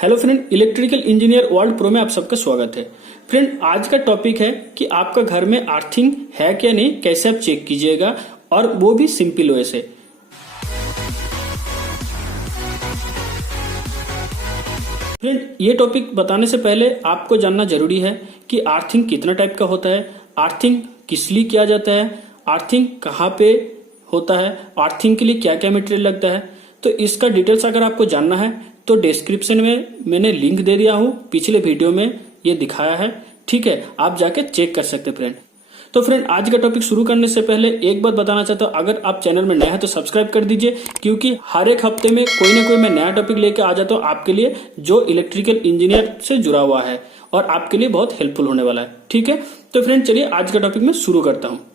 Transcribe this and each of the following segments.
Hello friend, electrical engineer world pro में आप सबका स्वागत है। फ्रेंड, आज का टॉपिक है कि आपका घर में अर्थिंग है क्या नहीं, कैसे आप चेक कीजिएगा, और वो भी सिंपल वे से। फ्रेंड, ये टॉपिक बताने से पहले आपको जानना जरूरी है कि अर्थिंग कितना टाइप का होता है, अर्थिंग किस लिए किया जाता है, अर्थिंग कहाँ पे होता है, अर्थिंग के लिए क्या क्या मटेरियल लगता है। तो इसका डिटेल्स अगर आपको जानना है तो डिस्क्रिप्शन में मैंने लिंक दे दिया हूँ, पिछले वीडियो में ये दिखाया है, ठीक है, आप जाके चेक कर सकते फ्रेंड। तो फ्रेंड, आज का टॉपिक शुरू करने से पहले एक बात बताना चाहता हूँ, अगर आप चैनल में नए हैं तो सब्सक्राइब कर दीजिए, क्योंकि हर एक हफ्ते में कोई ना कोई मैं नया टॉपिक लेके आ जाता हूँ आपके लिए, जो इलेक्ट्रिकल इंजीनियर से जुड़ा हुआ है और आपके लिए बहुत हेल्पफुल होने वाला है। ठीक है, तो फ्रेंड चलिए आज का टॉपिक मैं शुरू करता हूँ।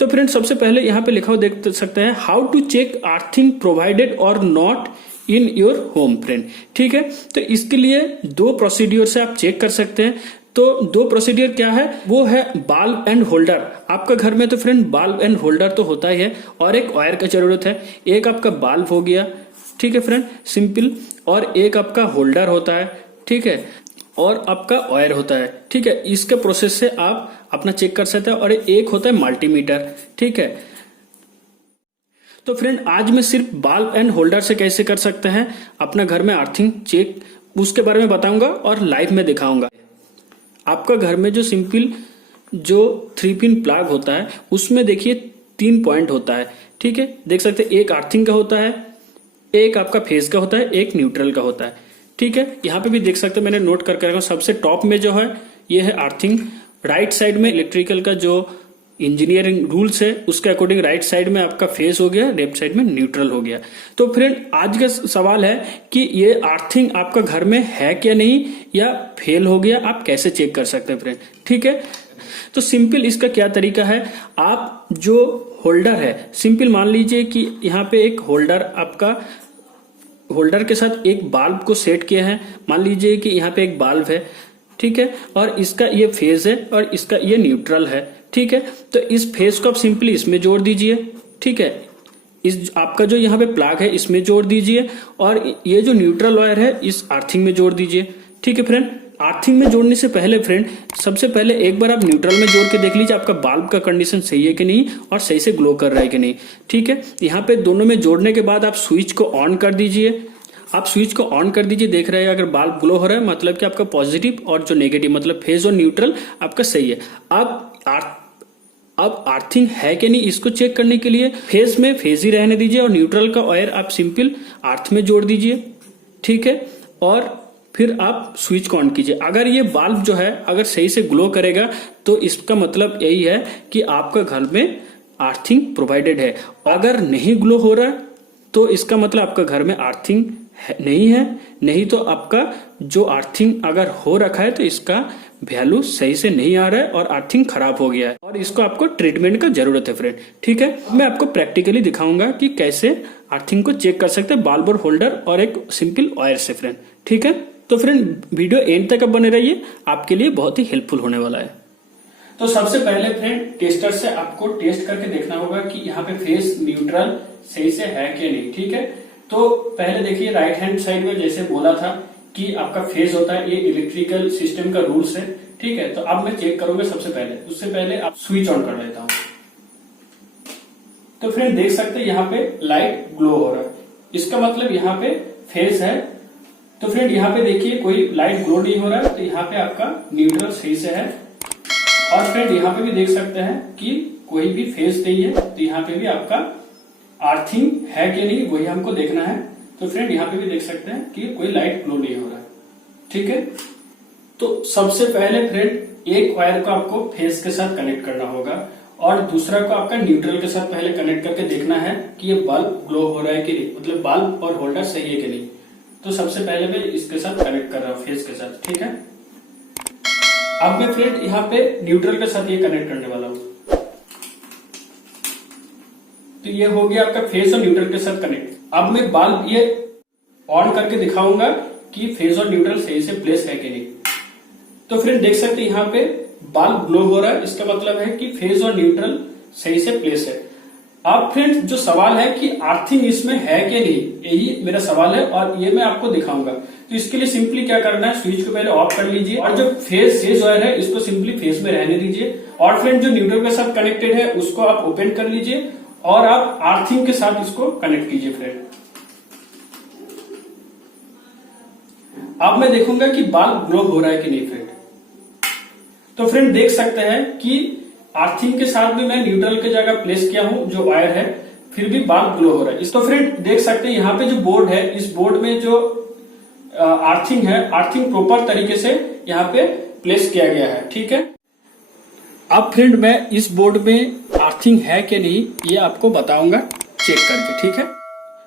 तो फ्रेंड, सबसे पहले यहाँ पे लिखा हुआ देख सकते हैं, how to check earthing provided और not in your home. Friend, ठीक है, तो इसके लिए दो प्रोसीड्यूर से आप चेक कर सकते हैं। तो दो प्रोसीड्यूर क्या है, वो है बाल्ब एंड होल्डर। आपका घर में तो फ्रेंड बाल्ब एंड होल्डर तो होता ही है, और एक वायर का जरूरत है। एक आपका बाल्ब हो गया, ठीक है फ्रेंड, सिंपल, और एक आपका होल्डर होता है, ठीक है, और आपका वायर होता है। ठीक है, इसके प्रोसेस से आप अपना चेक कर सकते हैं। और एक होता है मल्टीमीटर, ठीक है। तो फ्रेंड, आज मैं सिर्फ बाल्ब एंड होल्डर से कैसे कर सकते हैं अपना घर में अर्थिंग चेक, उसके बारे में बताऊंगा और लाइव में दिखाऊंगा। आपका घर में जो सिंपल जो 3 पिन प्लग होता है, उसमें देखिए 3 पॉइंट होता है, ठीक है, देख सकते हैं। एक अर्थिंग का होता है, एक आपका फेज का होता है, एक न्यूट्रल का होता है, ठीक है। यहाँ पे भी देख सकते हैं, मैंने नोट करके रखा। सबसे टॉप में जो है ये है अर्थिंग। राइट साइड में इलेक्ट्रिकल का जो इंजीनियरिंग रूल्स है उसके अकॉर्डिंग राइट साइड में आपका फेस हो गया, लेफ्ट साइड में न्यूट्रल हो गया। तो फ्रेंड, आज का सवाल है कि ये अर्थिंग आपका घर में है क्या नहीं, या फेल हो गया, आप कैसे चेक कर सकते हैं फ्रेंड। ठीक है, तो सिंपल इसका क्या तरीका है, आप जो होल्डर है, सिंपल मान लीजिए कि यहाँ पे एक होल्डर, आपका होल्डर के साथ एक बाल्ब को सेट किया है। मान लीजिए कि यहाँ पे एक बाल्ब है, ठीक है, और इसका ये फेज है और इसका ये न्यूट्रल है, ठीक है। तो इस फेज को आप सिंपली इसमें जोड़ दीजिए, ठीक है। इस आपका जो यहाँ पे प्लग है इसमें जोड़ दीजिए, और ये जो न्यूट्रल वायर है इस अर्थिंग में जोड़ दीजिए, ठीक है फ्रेंड। अर्थिंग में जोड़ने से पहले फ्रेंड, सबसे पहले एक बार आप न्यूट्रल में जोड़ के देख लीजिए आपका बाल्ब का कंडीशन सही है कि नहीं, और सही से ग्लो कर रहा है कि नहीं, ठीक है। यहाँ पे दोनों में जोड़ने के बाद आप स्विच को ऑन कर दीजिए। आप स्विच को ऑन कर दीजिए, देख रहे हैं अगर बाल्ब ग्लो हो रहा है मतलब कि आपका पॉजिटिव, और जो नेगेटिव मतलब फेज और न्यूट्रल आपका सही है। अब अर्थिंग है कि नहीं इसको चेक करने के लिए फेज में फेज ही रहने दीजिए, और न्यूट्रल का वायर आप सिंपल अर्थ में जोड़ दीजिए, ठीक है, और फिर आप स्विच को ऑन कीजिए। अगर ये बाल्ब जो है अगर सही से ग्लो करेगा तो इसका मतलब यही है कि आपका घर में अर्थिंग प्रोवाइडेड है। अगर नहीं ग्लो हो रहा है तो इसका मतलब आपका घर में अर्थिंग नहीं है, नहीं तो आपका जो अर्थिंग अगर हो रखा है तो इसका वैल्यू सही से नहीं आ रहा है और अर्थिंग खराब हो गया है, और इसको आपको ट्रीटमेंट का जरूरत है फ्रेंड। ठीक है, मैं आपको प्रैक्टिकली दिखाऊंगा कि कैसे अर्थिंग को चेक कर सकते हैं बाल्ब और होल्डर और एक सिंपल वायर से फ्रेंड। ठीक है, तो फ्रेंड वीडियो एंड तक बने रहिए, आपके लिए बहुत ही हेल्पफुल होने वाला है। तो सबसे पहले फ्रेंड, टेस्टर से आपको टेस्ट करके देखना होगा कि यहाँ पे फेस न्यूट्रल सही से है कि नहीं, ठीक है। तो पहले देखिए राइट हैंड साइड में जैसे बोला था कि आपका फेज होता है, ये इलेक्ट्रिकल सिस्टम का रूल्स है, ठीक है। तो अब मैं चेक करूंगा सबसे पहले, उससे पहले आप स्विच ऑन कर लेता हूं। तो फ्रेंड देख सकते हैं यहाँ पे लाइट ग्लो हो रहा है, इसका मतलब यहाँ पे फेज है। तो फ्रेंड यहाँ पे देखिए कोई लाइट ग्लो नहीं हो रहा है, तो यहाँ पे आपका न्यूट्रल सही से है। और फ्रेंड यहाँ पे भी देख सकते हैं कि कोई भी फेज नहीं है, तो यहाँ पे भी आपका अर्थिंग है कि नहीं वही हमको देखना है। तो फ्रेंड यहाँ पे भी देख सकते हैं कि कोई लाइट ग्लो नहीं हो रहा है, ठीक है। तो सबसे पहले फ्रेंड एक वायर को आपको फेज के साथ कनेक्ट करना होगा, और दूसरा को आपका न्यूट्रल के साथ पहले कनेक्ट करके देखना है कि ये बल्ब ग्लो हो रहा है कि नहीं, मतलब बल्ब और होल्डर सही है कि नहीं। तो सबसे पहले मैं इसके साथ कनेक्ट कर रहा हूँ, फेज के साथ, ठीक है। अब मैं फ्रेंड यहाँ पे न्यूट्रल के साथ ये कनेक्ट करने वाला हूँ। तो ये हो गया आपका फेज और न्यूट्रल के साथ कनेक्ट। अब मैं बल्ब ये ऑन करके दिखाऊंगा कि फेज और न्यूट्रल सही से प्लेस है कि नहीं। तो फ्रेंड देख सकते हैं यहाँ पे बल्ब ग्लो हो रहा है, इसका मतलब है कि फेज और न्यूट्रल सही से प्लेस है। अब फ्रेंड्स जो सवाल है कि अर्थिंग इसमें है कि नहीं, यही मेरा सवाल है और ये मैं आपको दिखाऊंगा। तो इसके लिए सिंपली क्या करना है, स्विच को पहले ऑफ कर लीजिए और जो फेज वायर है इसको सिंपली फेज में रहने दीजिए। और फ्रेंड जो न्यूट्रल के साथ कनेक्टेड है उसको आप ओपन कर लीजिए और आप अर्थिंग के साथ इसको कनेक्ट कीजिए फ्रेंड। अब मैं देखूंगा कि बल्ब ग्लो हो रहा है कि नहीं फ्रेंड। तो फ्रेंड देख सकते हैं कि अर्थिंग के साथ भी मैं न्यूट्रल की जगह प्लेस किया हूं जो वायर है, फिर भी बल्ब ग्लो हो रहा है। तो फ्रेंड देख सकते हैं यहाँ पे जो बोर्ड है, इस बोर्ड में जो अर्थिंग है, अर्थिंग प्रॉपर तरीके से यहाँ पे प्लेस किया गया है। ठीक है, अब फ्रेंड मैं इस बोर्ड में अर्थिंग है कि नहीं ये आपको बताऊंगा चेक करके। ठीक है,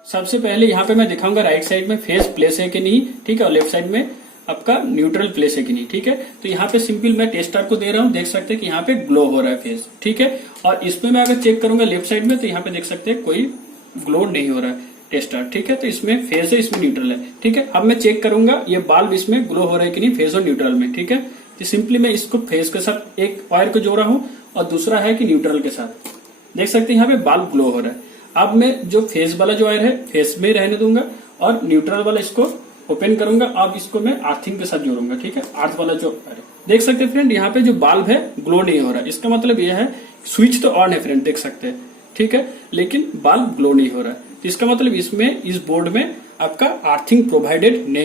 सबसे पहले यहाँ पे मैं दिखाऊंगा राइट साइड में फेस प्लेस है कि नहीं, ठीक है, और लेफ्ट साइड में आपका न्यूट्रल प्लेस है कि नहीं। ठीक है, तो यहाँ पे सिंपल मैं टेस्टर को दे रहा हूँ, देख सकते हैं कि यहाँ पे ग्लो हो रहा है फेस। ठीक है, और इसमें मैं अगर चेक करूंगा लेफ्ट साइड में तो यहाँ पे देख सकते हैं कोई ग्लो नहीं हो रहा है टेस्टर। ठीक है, तो इसमें फेस है, इसमें न्यूट्रल है। ठीक है, अब मैं चेक करूंगा ये बल्ब इसमें ग्लो हो रहा है कि नहीं, फेस और न्यूट्रल में। ठीक है, तो सिंपली मैं इसको फेस के साथ एक वायर को जोड़ा हूं और दूसरा है कि न्यूट्रल के साथ, देख सकते हैं यहाँ पे बल्ब ग्लो हो रहा है। अब मैं जो फेस वाला जो वायर है फेस में रहने दूंगा और न्यूट्रल वाला इसको ओपन करूंगा। अब इसको मैं अर्थिंग के साथ जोड़ूंगा। ठीक है, अर्थ वाला जो देख सकते हैं फ्रेंड यहाँ पे जो बल्ब है ग्लो नहीं हो रहा है, इसका मतलब यह है स्विच तो ऑन है फ्रेंड, देख सकते हैं। ठीक है, लेकिन बल्ब ग्लो नहीं हो रहा है, तो इसका मतलब इसमें इस बोर्ड में आपका अर्थिंग प्रोवाइडेड नहीं।